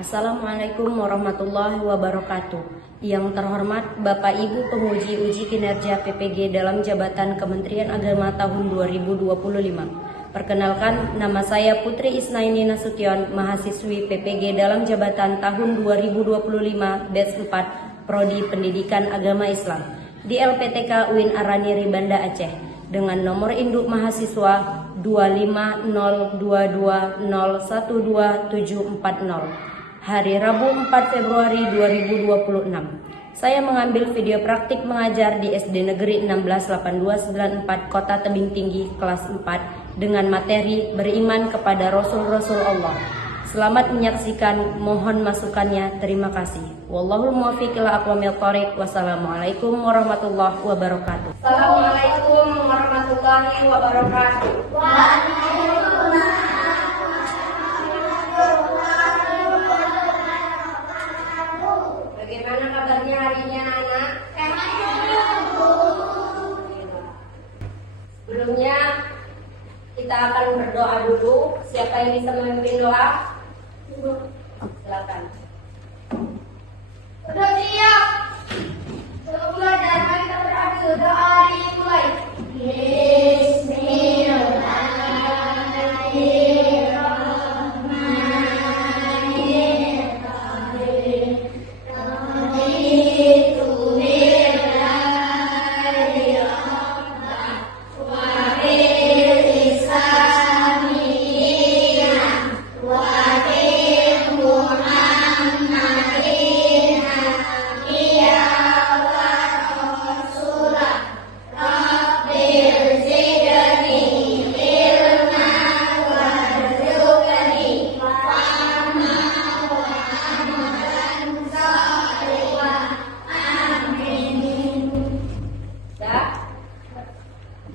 Assalamualaikum warahmatullahi wabarakatuh. Yang terhormat Bapak Ibu penguji uji kinerja PPG dalam jabatan Kementerian Agama tahun 2025. Perkenalkan, nama saya Putri Isnaini Nasution, mahasiswi PPG dalam jabatan tahun 2025 batch 4 Prodi Pendidikan Agama Islam di LPTK UIN Araniri Banda Aceh dengan nomor induk mahasiswa 25022012740. Hari Rabu 4 Februari 2026. Saya mengambil video praktik mengajar di SD Negeri 168294 Kota Tebing Tinggi kelas 4 dengan materi beriman kepada Rasul-Rasul Allah. Selamat menyaksikan, mohon masukannya. Terima kasih. Wallahul muwaffiq ila aqwamil thoriq. Wassalamualaikum warahmatullahi wabarakatuh. Assalamualaikum warahmatullahi wabarakatuh. Bagaimana kabarnya hari ini anak-anak? Sebelumnya kita akan berdoa dulu. Siapa yang bisa memimpin doa? Silakan. Sudah siap. Sebelum belajar, mari kita beradu. Doa hari ini mulai.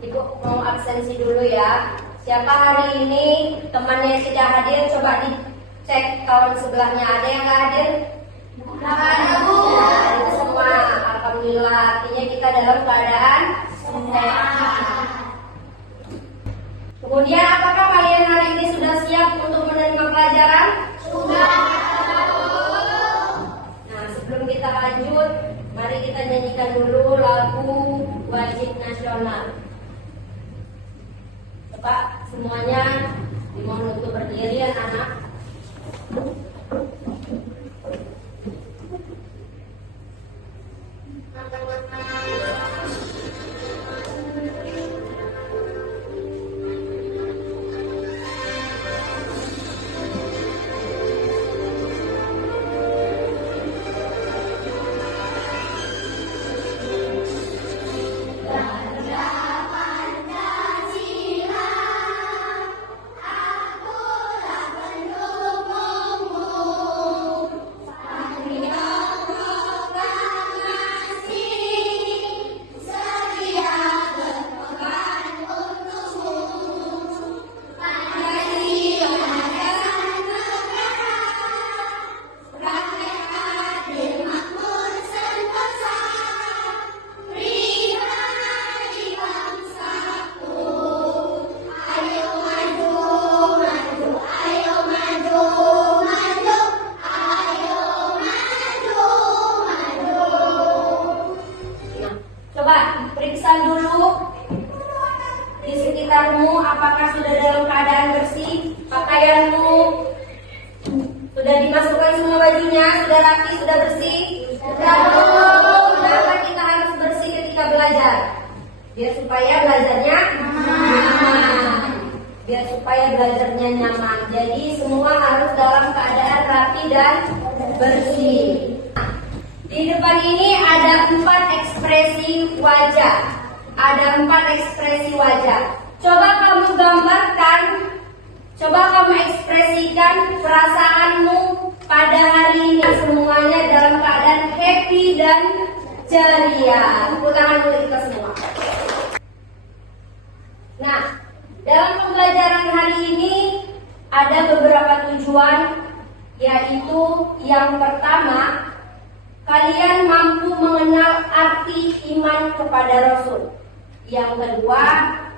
Ibu mau absensi dulu ya. Siapa hari ini temannya yang tidak hadir, coba dicek kawan sebelahnya. Ada yang nggak hadir? Nggak ada, Bu. Itu semua. Alhamdulillah, artinya kita dalam keadaan sehat. Kemudian apakah kalian hari ini sudah siap untuk menerima pelajaran? Sudah. Nah, sebelum kita lanjut, mari kita nyanyikan dulu lagu wajib nasional. Pak, semuanya dimohon untuk berdiri anak-anak. Coba periksa dulu di sekitarmu apakah sudah dalam keadaan bersih, pakaianmu sudah dimasukkan semua bajunya, sudah rapi, sudah bersih. Sudah. Kenapa kita harus bersih ketika belajar? Biar supaya belajarnya nyaman. Biar supaya belajarnya nyaman. Jadi semua harus dalam keadaan rapi dan bersih. Di depan ini ada 4 ekspresi wajah. Ada 4 ekspresi wajah. Coba kamu gambarkan, coba kamu ekspresikan perasaanmu pada hari ini. Semuanya dalam keadaan happy dan ceria. Tepuk tangan dulu kita semua. Nah, dalam pembelajaran hari ini ada beberapa tujuan, yaitu yang pertama, kalian mampu mengenal arti iman kepada Rasul. Yang kedua,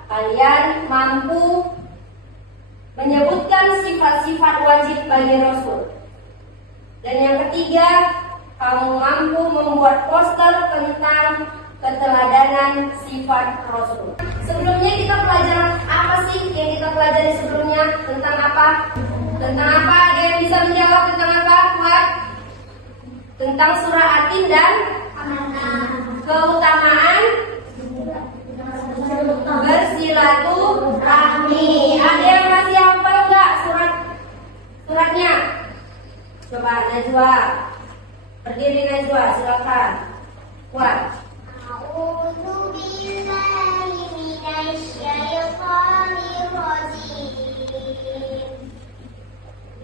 kalian mampu menyebutkan sifat-sifat wajib bagi Rasul. Dan yang ketiga, kamu mampu membuat poster tentang keteladanan sifat Rasul. Sebelumnya kita pelajaran apa sih yang kita pelajari sebelumnya? Tentang apa? Tentang apa? Ada yang bisa menjawab tentang apa? Fuad? Tentang surah Atin dan keutamaan bersilaturahmi. Ada yang masih hafal nggak suratnya? Coba Najwa, berdiri Najwa, silakan. Fuad. A'udzu billahi minasy syaithanir rajim.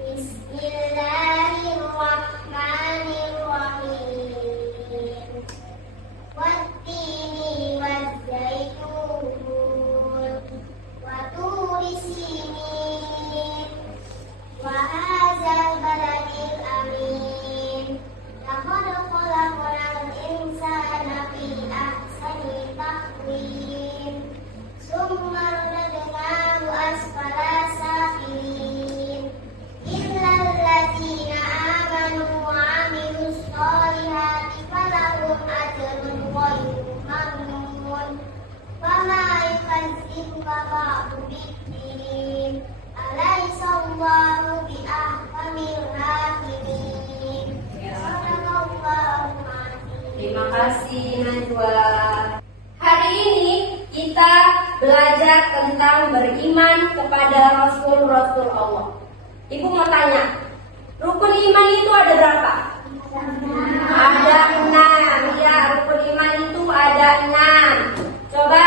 Bismillahirrahmanirrahim. Wattini wazzaitun wa turi sinin wa hadzal baladil amin. Laqad khalaqnal insana fi ahsani taqwim. Summa radadnahu asfala safilin. Illal ladzina amanu wa 'amilus sholihati falahum ajrun ghairu mamnun. Wa ma yukazzibuka ba'du bid-din. Alaysallahu bi ahkamil hakimin. Sadaqallahul azim. Terima kasih Najwa. Hari ini kita belajar tentang beriman kepada Rasul-Rasul Allah. Ibu mau tanya, rukun iman itu ada berapa? Ada 6. Ya, rukun iman itu ada 6. Coba,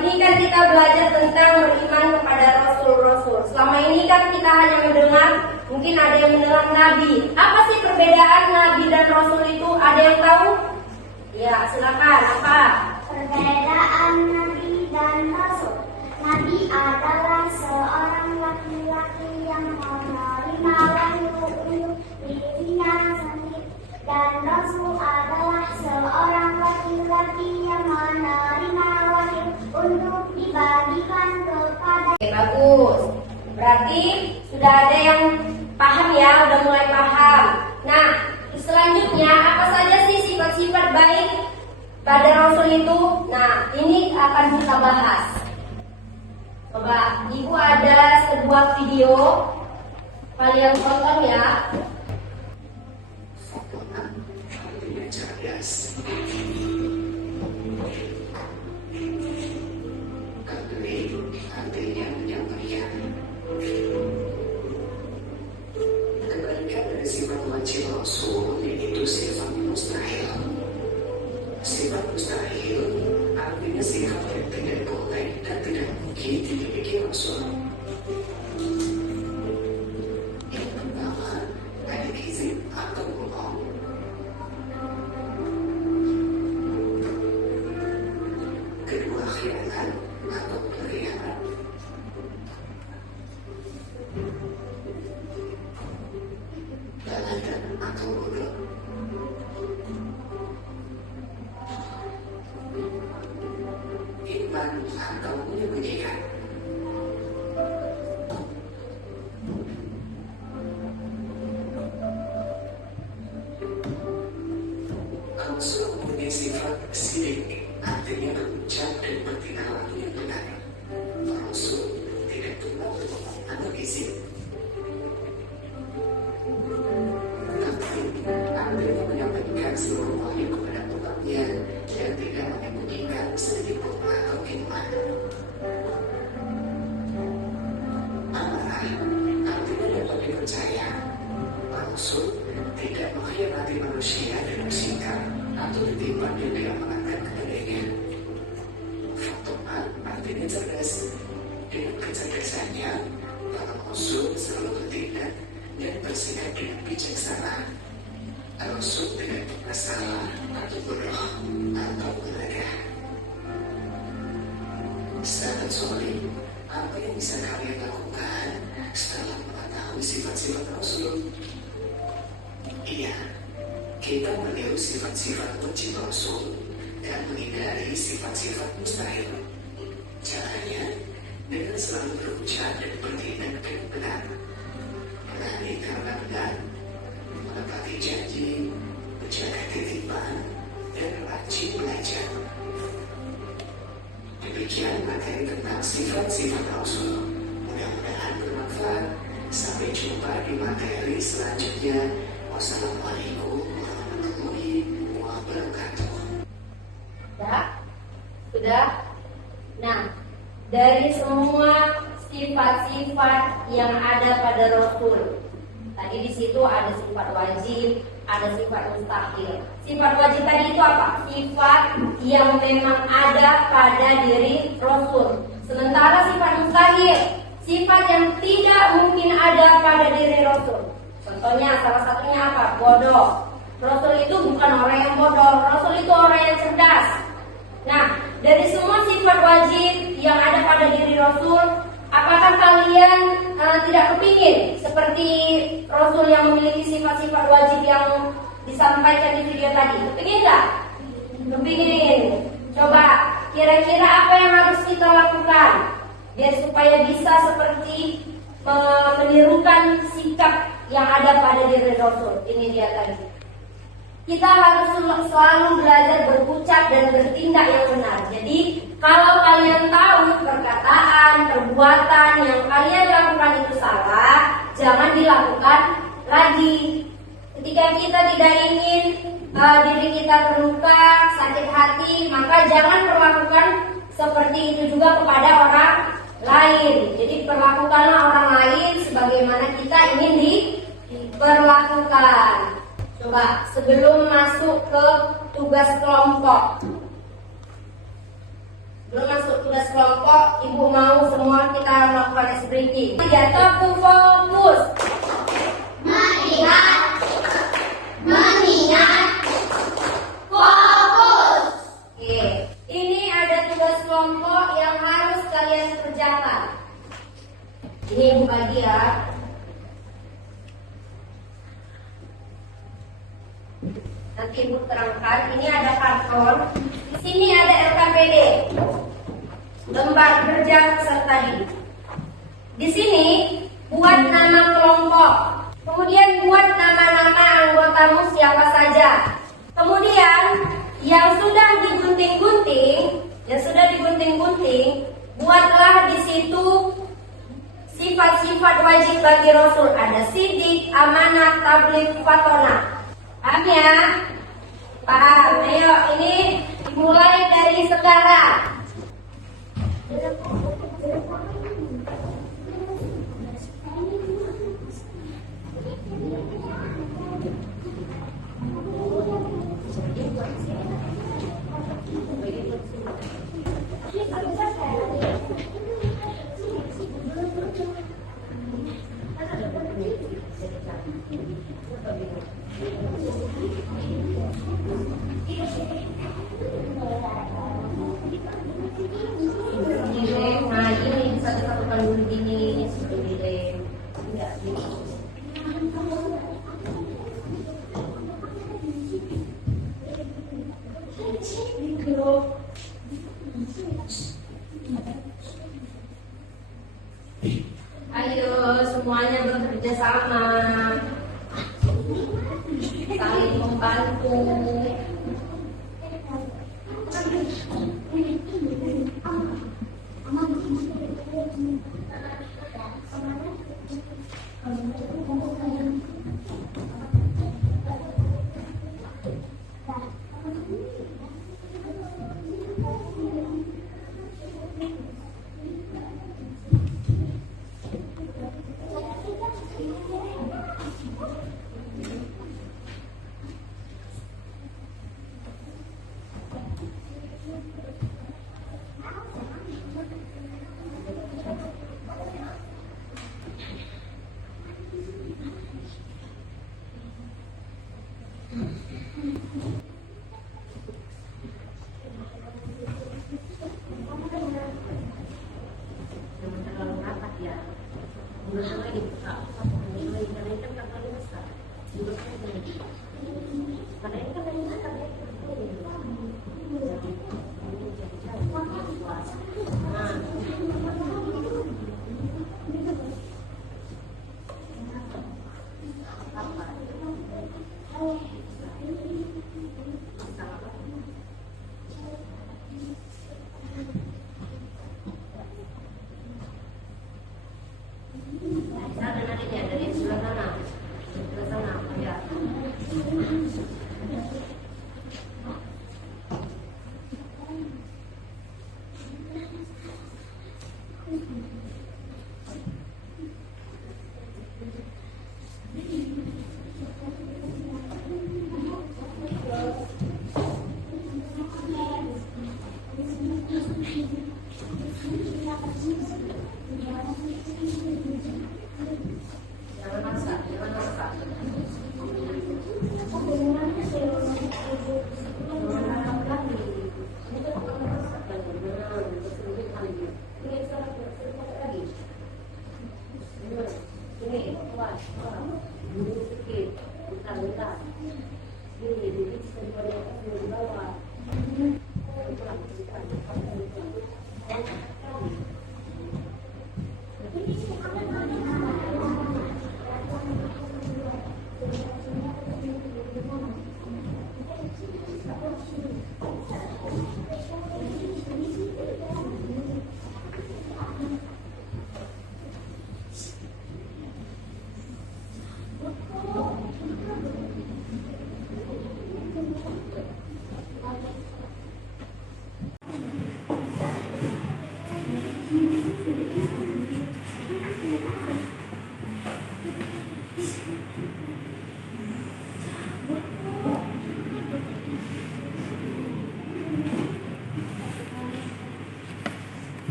ini kan kita belajar tentang beriman kepada Rasul-Rasul. Selama ini kan kita hanya mendengar, mungkin ada yang mendengar Nabi. Apa sih perbedaan Nabi dan Rasul itu? Ada yang tahu? Ya, silakan. Apa? Perbedaan Nabi dan Rasul. Nabi adalah seorang laki-laki yang menerima wahyu untuk dirinya sendiri, dan Rasul adalah seorang laki-laki yang menerima wahyu untuk dibagikan kepada. Oke, bagus. Berarti sudah ada yang paham ya, udah mulai paham. Nah, selanjutnya apa saja sih sifat-sifat baik pada Rasul itu? Nah, ini akan kita bahas. Coba, Ibu ada sebuah video, kalian tonton ya. Artinya cerdas. Kadri artinya menyampaikan. Kebalikan dari sifat wajib Rasul yaitu sifat mustahil. Sifat mustahil artinya sifat yang tidak boleh dan tidak mungkin dimiliki Rasul. Yang pertama, ada kizib atau bohong. Kedua, khianat atau berkhianat. Daladan atau bodoh. Iman atau menyembunyikan. Rasul punya sifat sidik, artinya berucap dan bertindak yang benar. Rasul tidak pernah berbohong atau izin. Tapi artinya menyampaikan seluruh wahyu kepada umatnya dan tidak menyembunyikan sedikit pun atau hikmah. Amanah artinya dapat dipercaya. Rasul tidak mengkhianati manusia dalam sikap atau titipan yang diamanatkan kepadanya. Fatwa artinya cerdas. Dengan kecerdasannya, para Rasul selalu bertindak dan bersikap dengan bijaksana. Rasul tidak pernah salah atau bodoh atau belaga. Sahabat soleh, apa yang bisa kalian lakukan setelah mengetahui sifat-sifat Rasul? Iya, kita meniru sifat-sifat wajib Rasul dan menghindari sifat-sifat mustahil. Caranya dengan selalu berucap dan bertindak dengan benar. Berani karena benar, demikian materi tentang sifat-sifat Rasul. Mudah-mudahan bermanfaat. Sampai jumpa di materi selanjutnya. Wassalamualaikum warahmatullahi wabarakatuh. Sudah? Nah, dari semua sifat-sifat yang ada pada Rasul, tadi di situ ada sifat wajib, ada sifat mustahil. Sifat wajib tadi itu apa? Sifat yang memang ada pada diri Rasul. Sementara sifat mustahil, sifat yang tidak mungkin ada pada diri Rasul. Contohnya, salah satunya apa? Bodoh. Rasul itu bukan orang yang bodoh, Rasul itu orang yang cerdas. Nah, dari semua sifat wajib yang ada pada diri Rasul, apakah kalian tidak kepingin seperti Rasul yang memiliki sifat-sifat wajib yang disampaikan di video tadi? Kepingin nggak? Kepingin. Coba, kira-kira apa yang harus kita lakukan biar supaya bisa seperti menirukan sikap yang ada pada diri Rasul? Ini dia tadi. Kita harus selalu belajar berucap dan bertindak yang benar. Jadi, kalau kalian tahu perkataan, perbuatan yang kalian lakukan itu salah, jangan dilakukan lagi. Ketika kita tidak ingin diri kita terluka, sakit hati, maka jangan perlakukan seperti itu juga kepada orang lain. Jadi, perlakukanlah orang lain sebagaimana kita ingin diperlakukan. Coba sebelum masuk ke tugas kelompok, Ibu mau semua kita melakukan ice breaking. Jatuh fokus. Mengingat. Fokus. Oke, ini ada tugas kelompok yang harus kalian kerjakan. Ini Ibu bagi ya. Nanti Ibu terangkan. Ini ada karton. Di sini ada LKPD, lembar kerja peserta didik. Di sini buat nama kelompok, kemudian buat nama-nama anggotamu siapa saja. Kemudian yang sudah digunting-gunting, buatlah di situ sifat-sifat wajib bagi Rasul. Ada sidik, amanah, tabligh, fatonah. Paham ya? Paham. Ayo, ini dimulai dari sekarang. Nah, ini bisa disatukan dulu gini seperti lem. Enggak gini. Ayo semuanya bekerja sama, saling membantu.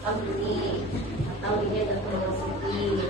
Atau ini ada memasuki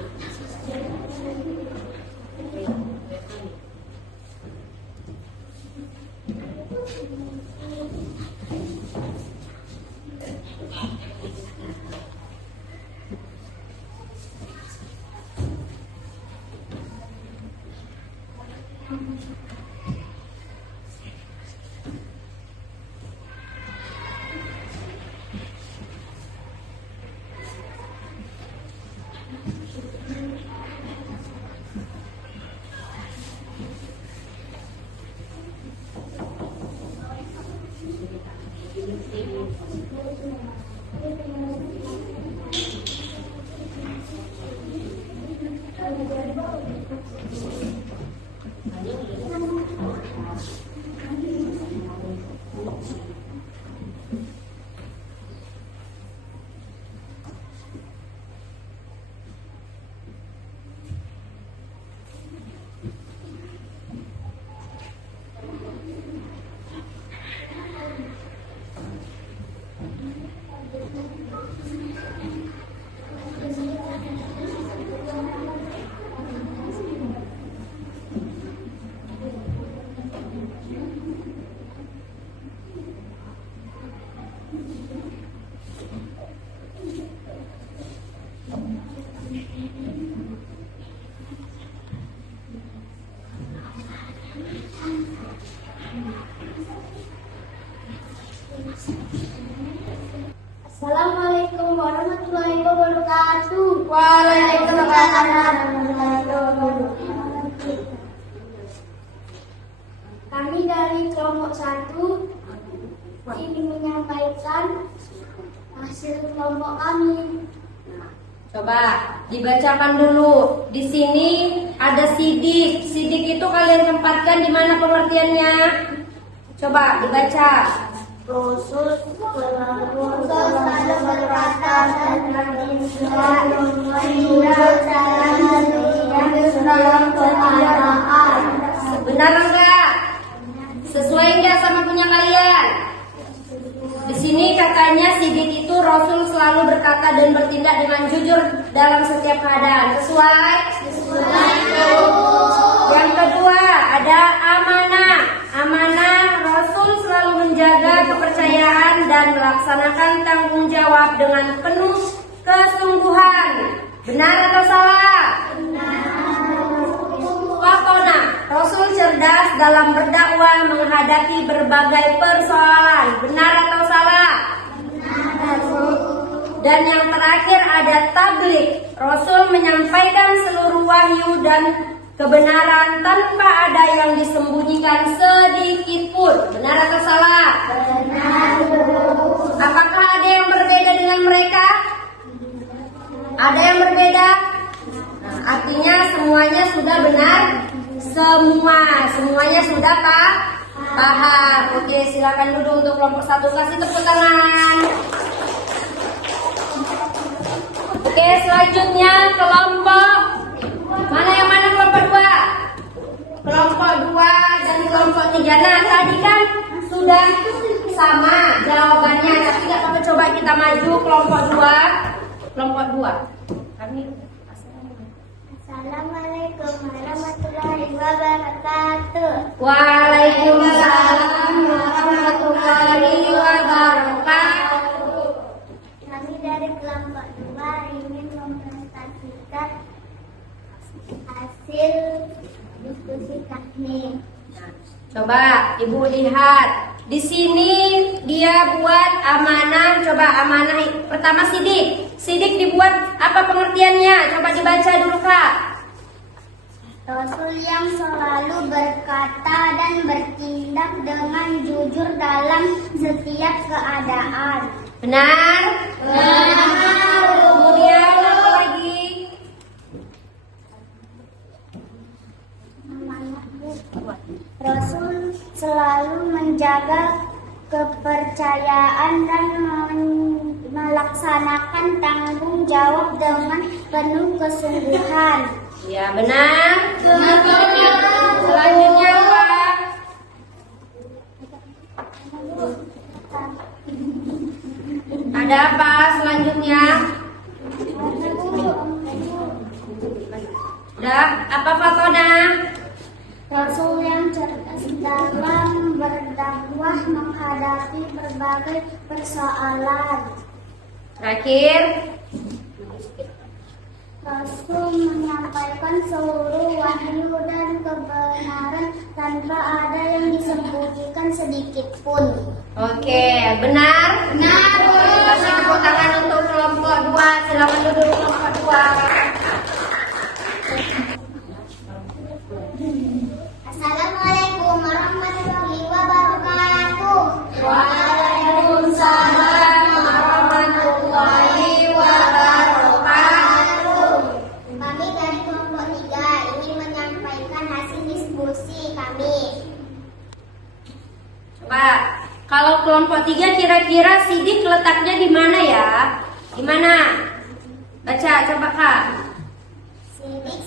Assalamualaikum warahmatullahi wabarakatuh. Waalaikumsalam warahmatullahi wabarakatuh. Kami dari kelompok 1 ingin menyampaikan hasil kelompok kami. Coba dibacakan dulu. Di sini ada sidik. Sidik itu kalian tempatkan di mana pengertiannya? Coba dibaca. Rasul selalu berkata dan dalam keadaan. Benar enggak? Sesuai enggak sama punya kalian? Di sini katanya sidik itu Rasul selalu berkata dan bertindak dengan jujur dalam setiap keadaan. Sesuai? Yang kedua ada amanah. Amanah, Rasul selalu menjaga kepercayaan dan melaksanakan tanggung jawab dengan penuh kesungguhan. Benar atau salah? Fakona, Rasul cerdas dalam berdakwah menghadapi berbagai persoalan. Benar atau salah? Dan yang terakhir ada tablik. Rasul menyampaikan seluruh wahyu dan kebenaran tanpa ada yang disembunyikan sedikit pun. Benar atau salah? Benar. Apakah ada yang berbeda dengan mereka? Ada yang berbeda? Nah, artinya semuanya sudah benar. Semuanya sudah paham. Oke, silakan duduk untuk kelompok 1. Kasih tepuk tangan. Oke, selanjutnya kelompok mana kelompok 2? Kelompok 2 dan kelompok 3. Nah, tadi kan sudah sama jawabannya, tapi nggak apa-apa, coba kita maju kelompok 2. Kelompok 2. Kami Assalamualaikum warahmatullahi wabarakatuh. Waalaikumsalam warahmatullahi wabarakatuh. Kami dari kelompok 2 ingin mempresentasikan hasil diskusi kami. Coba Ibu lihat. Di sini dia buat amanah. Coba amanah pertama sidik. Sidik dibuat apa pengertiannya? Coba dibaca dulu, Kak. Rasul yang selalu berkata dan bertindak dengan jujur dalam setiap keadaan. Benar? Benar. Kemudian apa lagi? Rasul selalu menjaga kepercayaan dan melaksanakan tanggung jawab dengan penuh kesungguhan. Ya, benar. Benar. Selanjutnya apa? Ada apa selanjutnya? Udah, apa Fatona? Rasul yang cerdas dalam berdakwah menghadapi berbagai persoalan. Terakhir. Rasul menyampaikan seluruh wahyu dan kebenaran tanpa ada yang disembunyikan sedikit pun. Oke, benar? Benar. Kasih tepuk tangan untuk kelompok 2. Silakan duduk kelompok 2. Assalamualaikum warahmatullahi wabarakatuh. Waalaikumsalam warahmatullahi wabarakatuh. Kami dari kelompok 3 ingin menyampaikan hasil diskusi kami. Coba, kalau kelompok 3 kira-kira sidik letaknya di mana ya? Di mana? Baca, coba Kak. Sidik.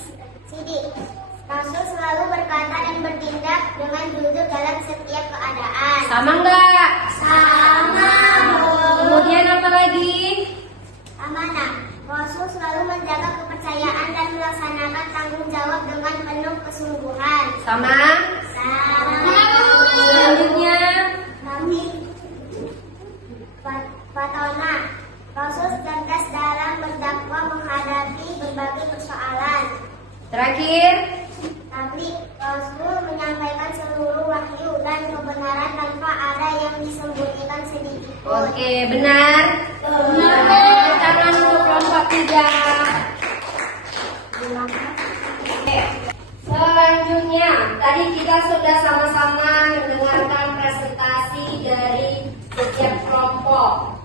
Rasul selalu berkata dan bertindak dengan jujur dalam setiap keadaan. Sama enggak? Sama. Kemudian apa lagi? Amanah. Rasul selalu menjaga kepercayaan dan melaksanakan tanggung jawab dengan penuh kesungguhan. Sama? Sama. Selanjutnya? Kami Fatona. Rasul cerdas dalam berdakwah menghadapi berbagai persoalan. Terakhir? Tapi Rasul menyampaikan seluruh wahyu dan kebenaran tanpa ada yang disembunyikan sedikit pun. Oke, benar? Benar. Tepuk tangan untuk kelompok 3. Oke. Selanjutnya, tadi kita sudah sama-sama mendengarkan presentasi dari setiap kelompok.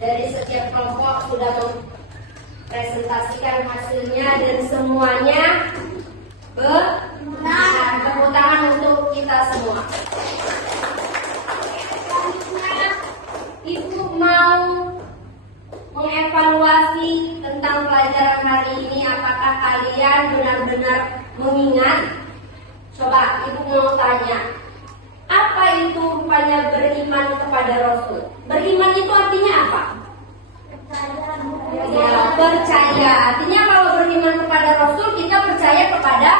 Dari setiap kelompok sudah mempresentasikan hasilnya dan semuanya benar. Tepuk tangan untuk kita semua. Ibu mau mengevaluasi tentang pelajaran hari ini. Apakah kalian benar-benar mengingat? Coba Ibu mau tanya, apa itu rupanya beriman kepada Rasul? Beriman itu artinya apa? Ya, percaya. Artinya kalau beriman kepada Rasul, kita percaya kepada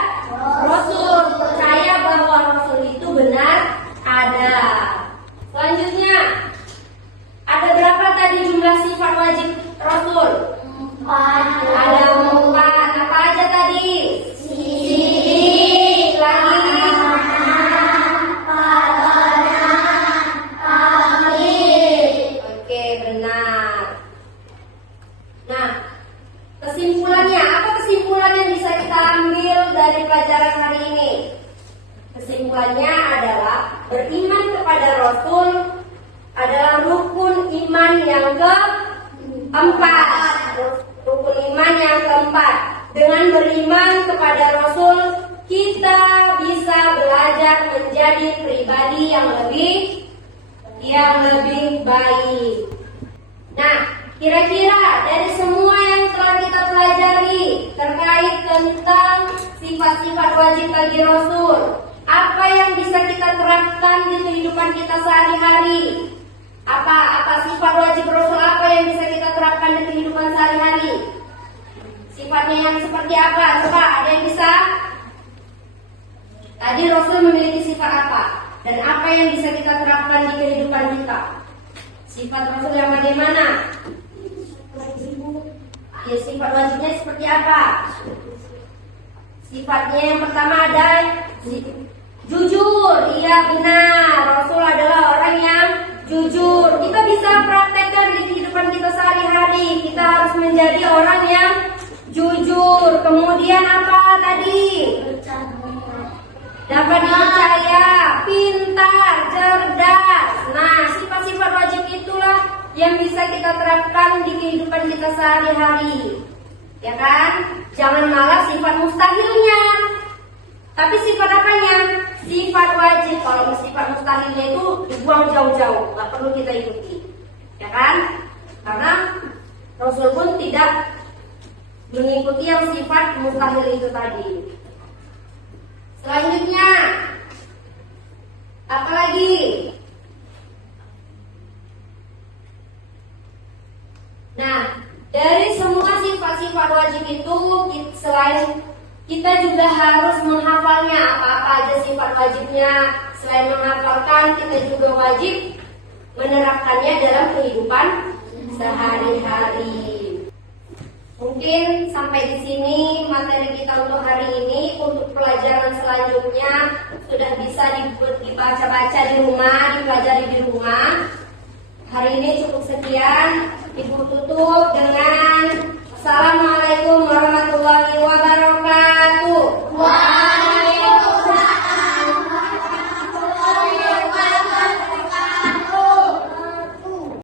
Rasul. Percaya bahwa Rasul itu benar ada. Selanjutnya, ada berapa tadi jumlah sifat wajib Rasul? 4. Ada 4. Apa aja tadi? Sidik. Lagi. Oke, benar. iman yang keempat. Rukun iman yang keempat. Dengan beriman kepada Rasul, kita bisa belajar menjadi pribadi yang lebih baik. Nah, kira-kira dari semua yang telah kita pelajari terkait tentang sifat-sifat wajib bagi Rasul, apa yang bisa kita terapkan di kehidupan kita sehari-hari? Apa sifat wajib Rasul apa yang bisa kita terapkan di kehidupan sehari-hari? Sifatnya yang seperti apa? Coba ada yang bisa? Tadi Rasul memiliki sifat apa? Dan apa yang bisa kita terapkan di kehidupan kita? Sifat Rasul yang bagaimana? Ya, sifat wajibnya seperti apa? Sifatnya yang pertama ada jujur. Iya benar, Rasul adalah orang yang jujur. Kita bisa praktekkan di kehidupan kita sehari-hari. Kita harus menjadi orang yang jujur. Kemudian apa tadi? Dapat dipercaya, pintar, cerdas. Nah, sifat-sifat wajib itulah yang bisa kita terapkan di kehidupan kita sehari-hari. Ya kan? Jangan malah sifat mustahilnya. Tapi sifat apanya? Sifat wajib. Kalau sifat mustahilnya itu dibuang jauh-jauh, nggak perlu kita ikuti. Ya kan? Karena Rasul pun tidak mengikuti yang sifat mustahil itu tadi. Selanjutnya, apa lagi? Nah, dari semua sifat-sifat wajib itu, selain kita juga harus menghafalnya. Apa-apa aja sifat wajibnya. Selain menghafalkan, kita juga wajib menerapkannya dalam kehidupan sehari-hari. Mungkin sampai di sini materi kita untuk hari ini. Untuk pelajaran selanjutnya sudah bisa dibaca-baca di rumah, dipelajari di rumah. Hari ini cukup sekian. Ibu tutup dengan Assalamualaikum